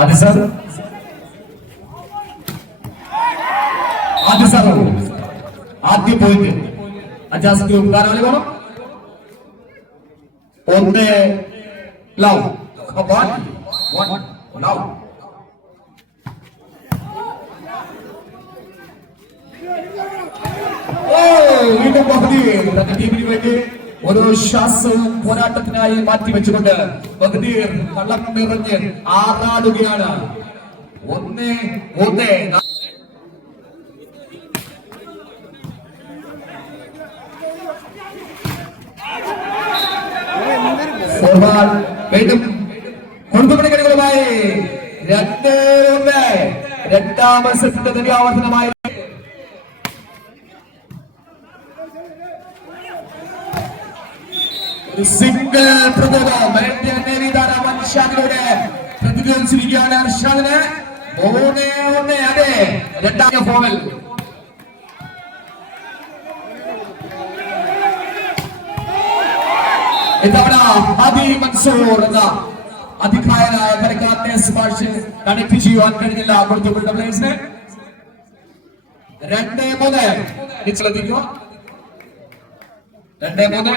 आदि सर आद्य പോയിന്റ് അജാസ് ഗ്രൂപ്പുകാരെ വേണം ഒന്ന് ലവ് ലവ് വീണ്ടും ബഹദീർ തന്റെ ടീമിന് വേണ്ടി ഓരോ ശ്വാസവും പോരാട്ടത്തിനായി മാറ്റിവെച്ചുകൊണ്ട് ബഹദീർ കള്ളം നിറഞ്ഞ് ആറാടുകയാണ്. ഒന്ന് വീണ്ടും കൊടുത്തുപണി കളികളുമായി 2-1 രണ്ടാം മത്സരത്തിന്റെ ദുര്യാവർത്തനമായി സിംഗിൾ പ്രതിരോധം അർഷാദിലൂടെ പ്രതിരോധിച്ചിരിക്കുകയാണ്. അർഷാദിന് 3-1. അതെ, രണ്ടാം ഫോമിൽ ഇത്തവണ ഹദി മൻസൂർ എന്ന അധികായനായ കളിക്കാരനെ സ്പർശ് കണക്ട് ചെയ്യുവാൻ കഴിഞ്ഞില്ല. കൊടുത്തുകൊണ്ട പ്ലേയേഴ്സിന് 2-3 ശ്രദ്ധിക്കുക. 2-3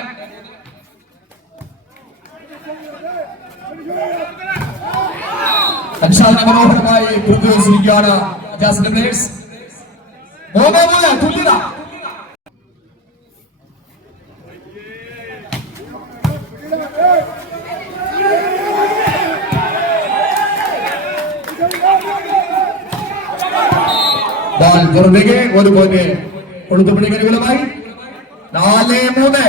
അൻഷാദിനെ മനോഹരമായി പ്രതിരോധിച്ചിരിക്കുകയാണ് അജാസിന്റെ പ്ലേയേഴ്സ്. 3-3 തുല്യത. പുറത്തേക്ക് ഒരു പോയിന്റ് കൊടുത്തുപിടി കളികളുമായി 4-3.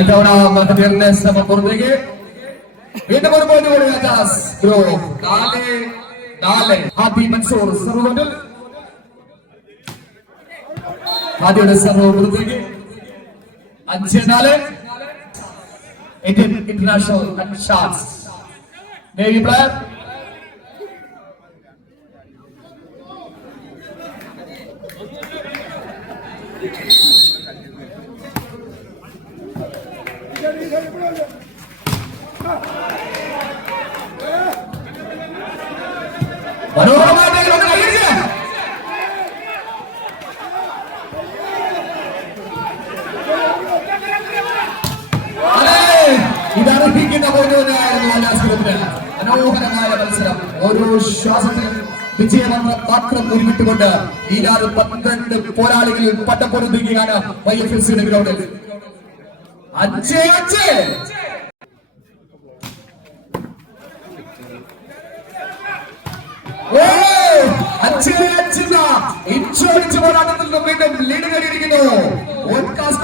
ഇത്തവണ മഹദീറിന്റെ ശ്രമം പുറത്തേക്ക്. വീണ്ടും ഒരു പോയിന്റ് കൂടി അജാസ് ഗ്രൂപ്പ്. 4-4. ഹാദി മൻസൂർ സർവ്വ ആദ്യയുടെ സർവ്വ പുറത്തേക്ക്. 5-4. ഇന്ത്യൻ ഇന്റർനാഷണൽ ഷാട്സ് നേവി പ്ലെയർ ഇതർഹിക്കുന്ന മനോഹരമായ മത്സരം. ഓരോ ശ്വാസത്തിലും വിജയമെന്ന പാത്രം ഉരുവിട്ടുകൊണ്ട് ഈ 12 പോരാളികളിൽ പട്ടപ്പൊരുതിക്കുകയാണ് YFC ഗ്രൗണ്ടിൽ. 5-5. ഇഞ്ചോടിച്ച് പോരാട്ടത്തിൽ നിന്നും വീണ്ടും ലീഡ് നേടിയിരിക്കുന്നു. 6-5.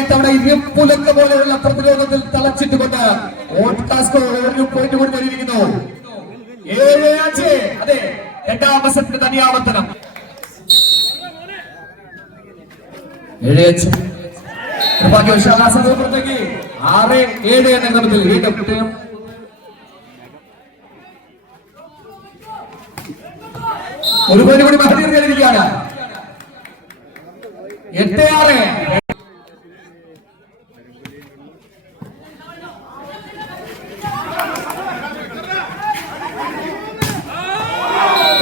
ഇത്തവണ ഇരുപ്പുലക്ക പോലെയുള്ള പ്രതിരോധത്തിൽ തളച്ചിട്ടുകൊണ്ട് ഒരു പോയിന്റ് കൂടി നേടിയിരിക്കുന്നു. 7-5. അതെ, രണ്ടാം മത്സരത്തിന്റെ തനിയാവർത്തനം. 7-5. നിർഭാഗ്യവശാലാസത്തേക്ക് 6-7 എന്ന ക്രമത്തിൽ വീണ്ടും ഒരു പോയിന്റ് കൂടി മഹദീർ നേടിയിരിക്കുകയാണ്. 8-6.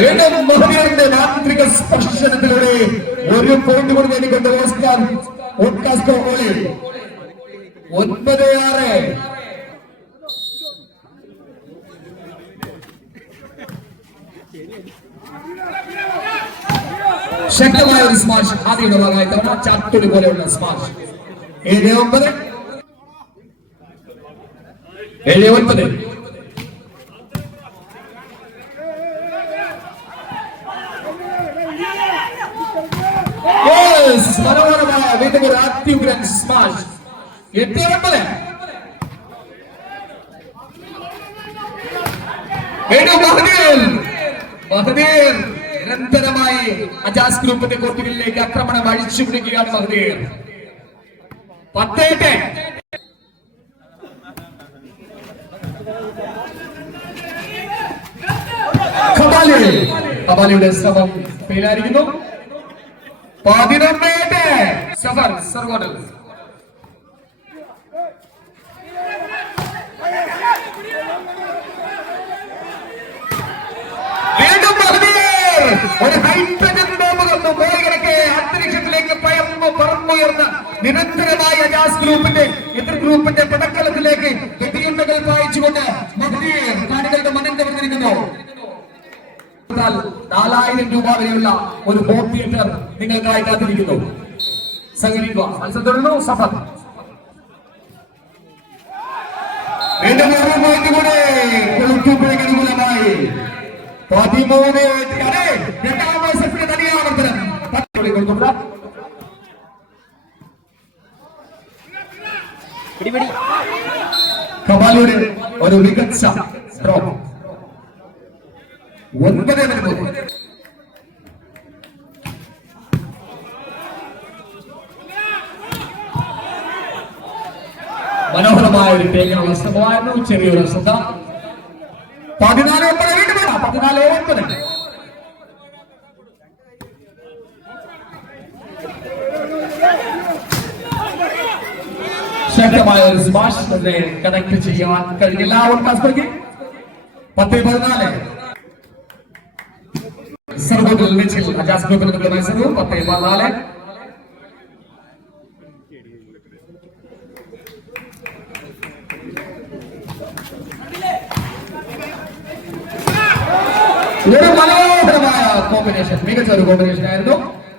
വീണ്ടും മഹദീറിന്റെ മാന്ത്രിക സ്പർശനത്തിലൂടെ ഒരു പോയിന്റ് കൂടി നേടിക്കൊണ്ട് ഓസ്കാർ ഓളി. 9-6. ശക്തമായ ഒരു സ്മാഷ് ആദ്യയുടെ ഭാഗമായി തവണ ചാത്തുടി പോലെയുള്ള സ്മാഷ്. 7-9. 7-9. മനോഹരമായ വീണ്ടും ഒരു അത്യുഗ്രൻ സ്മാഷ്. 8-9. വീണ്ടും മഹദീർ നിരന്തരമായി അജാസ് ഗ്രൂപ്പിന്റെ കോർട്ടുകളിലേക്ക് ആക്രമണം അഴിച്ചു പിടിക്കുകയാണ് മഹദീർ. 10 കബാലിയുടെ ശ്രമം ഫെയിലായിരിക്കുന്നു. 11 സഫർ സർവോട്ടൽ. വീണ്ടും ഒരു ഹൈഡ്രജൻ ബോംബ് കൊണ്ടു ബോളുകളൊക്കെ അന്തരീക്ഷത്തിലേക്ക് പറന്നുയർന്ന നിരന്തരമായ അജാസ് ഗ്രൂപ്പിന്റെ എതിർ ഗ്രൂപ്പിന്റെ പടക്കളത്തിലേക്ക് വെടിയുണ്ടകൾ പായിച്ചുകൊണ്ട് മഹദീർ കാണികളുടെ മനം കവർന്നിരിക്കുന്നു. 4000 രൂപ വരെയുള്ള ഒരു ഹോം തിയേറ്റർ നിങ്ങൾക്കായി കാത്തിരിക്കുന്നു. സഹകരിക്കുക. മത്സരം തുടരുന്നു. സഫർ വീണ്ടും അനുകൂലമായി 13 രണ്ടാം മത്സരത്തിന്റെ തനിയാവർത്തനം. കബാലിയുടെ ഒരു മികച്ച ഡ്രോപ്പ്. 9 മനോഹരമായ ഒരു ടേക്കിനുള്ള ശ്രമമായിരുന്നു. ചെറിയൊരു ശ്രദ്ധ. 14 ശക്തമായ ഒരു സ്മാഷ് കണക്ട് ചെയ്യാൻ കഴിഞ്ഞില്ല. 10-14 സർവോട്ടൽ വെച്ച് അജാസ് ഗ്രൂപ്പിൽ നിന്നുള്ള മത്സരവും 10-14. ഒരു മനോഹരമായ കോമ്പിനേഷൻ, മികച്ച ഒരു കോമ്പിനേഷൻ ആയിരുന്നു.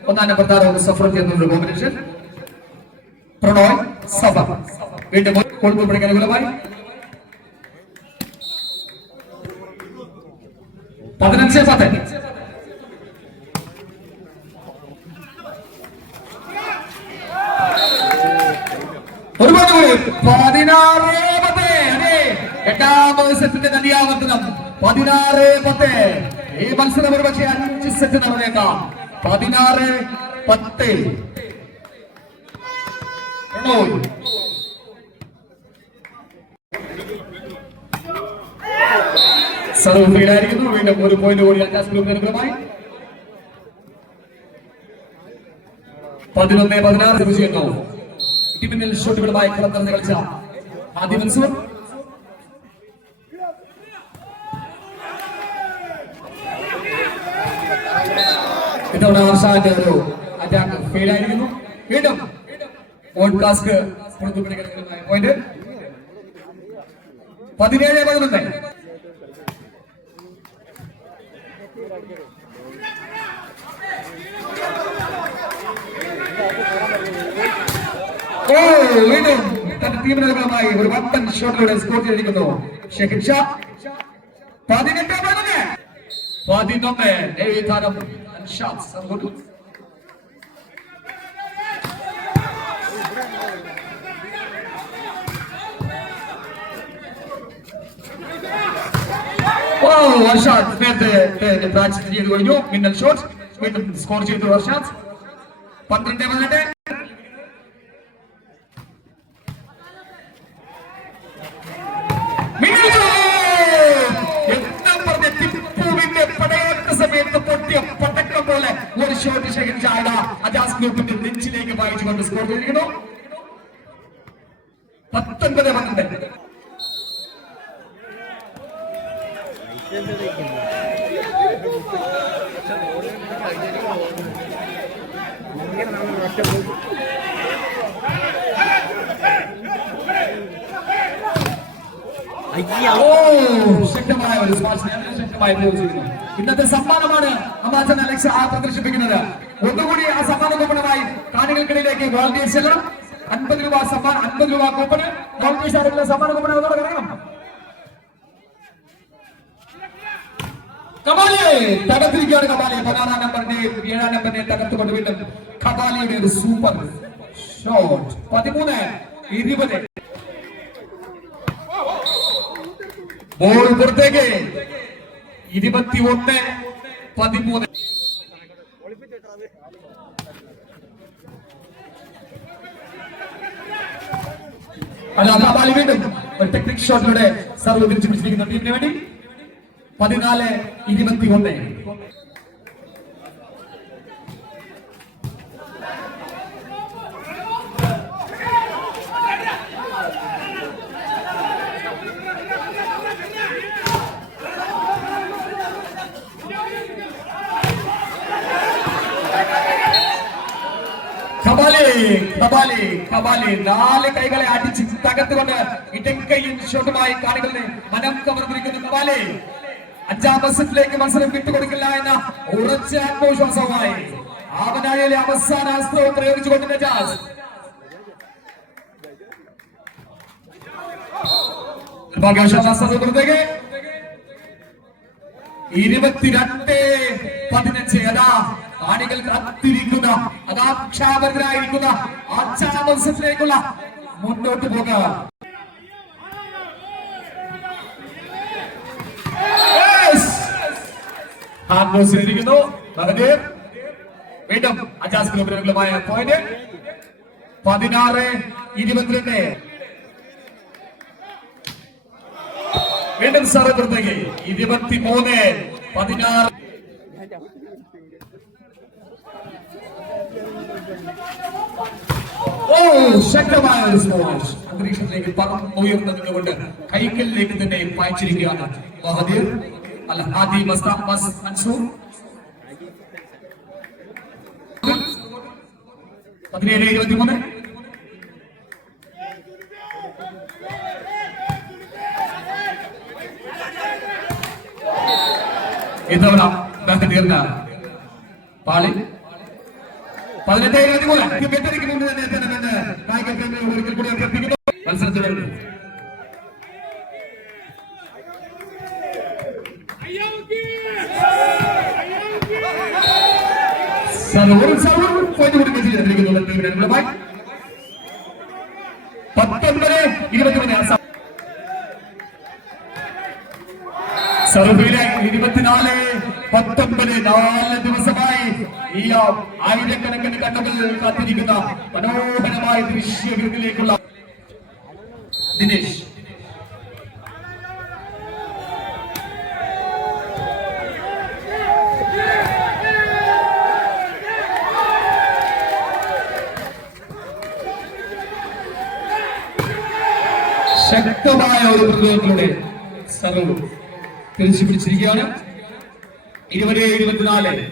1-ാം നമ്പർ താരം സഫർ ചെയ്യുന്ന കോമ്പിനേഷൻ. പ്രണോയ് സഫർ വീണ്ടും കോഴിക്കോട് അനുകൂലമായി 15-10. ഒരുപാട് 16-10. എട്ടാം മത്സരത്തിന്റെ നദിയാവർത്തനം. 16-10. ഈ മത്സരം ഒരുപക്ഷെ 5 സെറ്റ് നടന്നേക്കാം. 16-10. സർവ് ഫീൽഡായിരിക്കുന്നു. വീണ്ടും ഒരു പോയിന്റ് കൂടി അജാസ് ഗ്രൂപ്പിന് അനുകൂലമായി. 11-16 ചെയ്യുന്നു. ഇടിമിന്നൽ ഷോട്ടുകളുമായി കളത്തിൽ കളിച്ച ആദ്യ മത്സരം. ഇത്തവണ ആർഷാന്റെ ഒരു അറ്റാക്ക് ഫെയിലായിരിക്കുന്നു. വീണ്ടും ഓൺ ബ്ലാസ്ക് പോയിന്റ്. 17-11. വീണ്ടും തന്റെ ടീമിനുമായി ഒരു വമ്പൻ ഷോട്ടിലൂടെ സ്കോർ ചെയ്തിരിക്കുന്നു ഷെഹിൻ ഷാ. 18-11. 11 താരം ഷാത്ത് സർവോട്ടൽ. വർഷാദ് നേരത്തെ പ്രാക്ടീസ് ചെയ്ത് കഴിഞ്ഞു. മിന്നൽ ഷോട്ട് വീണ്ടും സ്കോർ ചെയ്തു വർഷാദ്. 12-12. ടിപ്പുവിന്റെ പടയേറ്റ സമയത്ത് പൊട്ടിയ പടക്കം പോലെ ഒരു ഷോട്ട് ഷെഹിൻ ഷാ അജാസ് ഗ്രൂപ്പിന്റെ നെഞ്ചിലേക്ക് വായിച്ചുകൊണ്ട് സ്കോർ ചെയ്തിരിക്കുന്നു. 19-12. ശക്തമായ ഒരു ശക്തമായി പ്രയോഗിച്ചിരിക്കുന്നു. ഇന്നത്തെ സമ്മാനമാണ് അമാചൻ അലക്സ് പ്രദർശിപ്പിക്കുന്നത്. ഒന്നുകൂടി ആ സമ്മാന കൂപ്പണുമായി കാണികൾക്കിടയിലേക്ക് വോളണ്ടിയേഴ്സ് ചെല്ലണം. 50 രൂപ സമ്മാനം, 50 രൂപ കൂപ്പണ് വോളണ്ടിയേഴ്സ് ആയിട്ടുള്ള സമ്മാന കൂപ്പൺ അതോടെ കിടക്കണം. കബാലിയെ തകർത്തിരിക്കുകയാണ്. കബാലി 16-ാം നമ്പറിന്റെ 7-ാം നമ്പറിനെ തകർത്തുകൊണ്ട് വീണ്ടും കബാലിയുടെ ഒരു സൂപ്പർ ഷോട്ട്. 13-20. ബോൾ പുറത്തേക്ക്. 21-13. കബാലി വീണ്ടും ഒരു ടെക്നിക് ഷോട്ടിലൂടെ സർവ് തിരിച്ചു പിടിച്ചിരിക്കുന്ന ടീമിന് വേണ്ടി 14-21. കബാലി 4 കൈകളെ അടിച്ച് തകർത്തുകൊണ്ട് ഇടക്കൈയും ഷോട്ടുമായി കാണികളുടെ മനം കവർന്നിരിക്കുന്ന കബാലി 5ാം സെറ്റിലേക്ക് മത്സരം വിട്ടുകൊടുക്കില്ല എന്ന ഉറച്ച ആത്മവിശ്വാസവുമായി ആവനാഴിയിലെ അവസാന അസ്ത്രവും പ്രയോഗിച്ചുകൊണ്ട് നജാസ് നിർഭാഗ്യവശാൽ 22-15. അതാ കാണികൾ കാത്തിരിക്കുന്ന അതാക്ഷാപകരായിരിക്കുന്ന 5ാം മത്സരത്തിലേക്കുള്ള മുന്നോട്ട് പോകുക. ിരിക്കുന്നു വീണ്ടും അജാസ് ഗ്രൂപ്പിനുമായ പോയിന്റ് 16-22. വീണ്ടും സർവ്വത്തേക്ക് 23-16. ശക്തമായ ഒരു സ്മാഷ് അന്തരീക്ഷത്തിലേക്ക് ഉയർന്നു നിന്നുകൊണ്ട് കൈക്കലിലേക്ക് തന്നെ പായിച്ചിരിക്കുകയാണ് മഹദീർ അൽ ഹാദി മൻസൂർ. 17-23. ഇത്തവണ മഹദീറിന് പാളി 18-23. വെട്ടടിക്കുന്നുണ്ട് തന്നെ എത്തണമെന്ന് കായിക പ്രേമികളോട് ഒരിക്കൽ കൂടി അഭ്യർത്ഥിക്കുന്നു. മത്സരം തുടരുന്നു. പോയിന്റ് കൊടുക്കുകയും ചെയ്തിരിക്കുന്നു ടീമിന്റെ അനുകൂലമായി 19-23. സർവീലെ 24-19. 4 ദിവസമായി ഈ ആയിരക്കണക്കിന് കണ്ണുകൾ കാത്തിരിക്കുന്ന മനോഹരമായ ദൃശ്യവിരുന്നിലേക്കുള്ള ദിനേശ്. ശക്തമായ ഒരു പ്രതിരോധത്തിലൂടെ സർവ് തിരിച്ചു പിടിച്ചിരിക്കുകയാണ്. 20-24.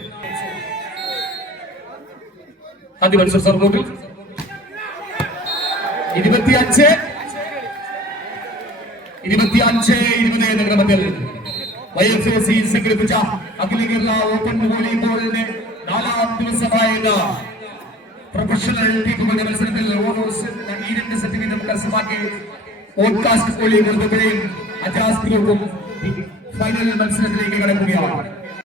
ആദ്യ മത്സരം സർവോട്ടിൽ 25-20 എന്ന ക്രമത്തിൽ YFAC സംഘടിപ്പിച്ച അഖില കേരള ഓപ്പൺ വോളിബോളിന്റെ 4ാം ദിവസമായിരുന്ന പ്രൊഫഷണൽ ടീമുകളുടെ മത്സരത്തിൽ ഓരോ 2 സെറ്റ് വീതം കരസ്ഥമാക്കി പോഡ്കാസ്റ്റ് വോളിബോൾ അജാസ് ഗ്രൂപ്പും ഫൈനൽ മത്സരത്തിലേക്ക് കടക്കുകയാണ്.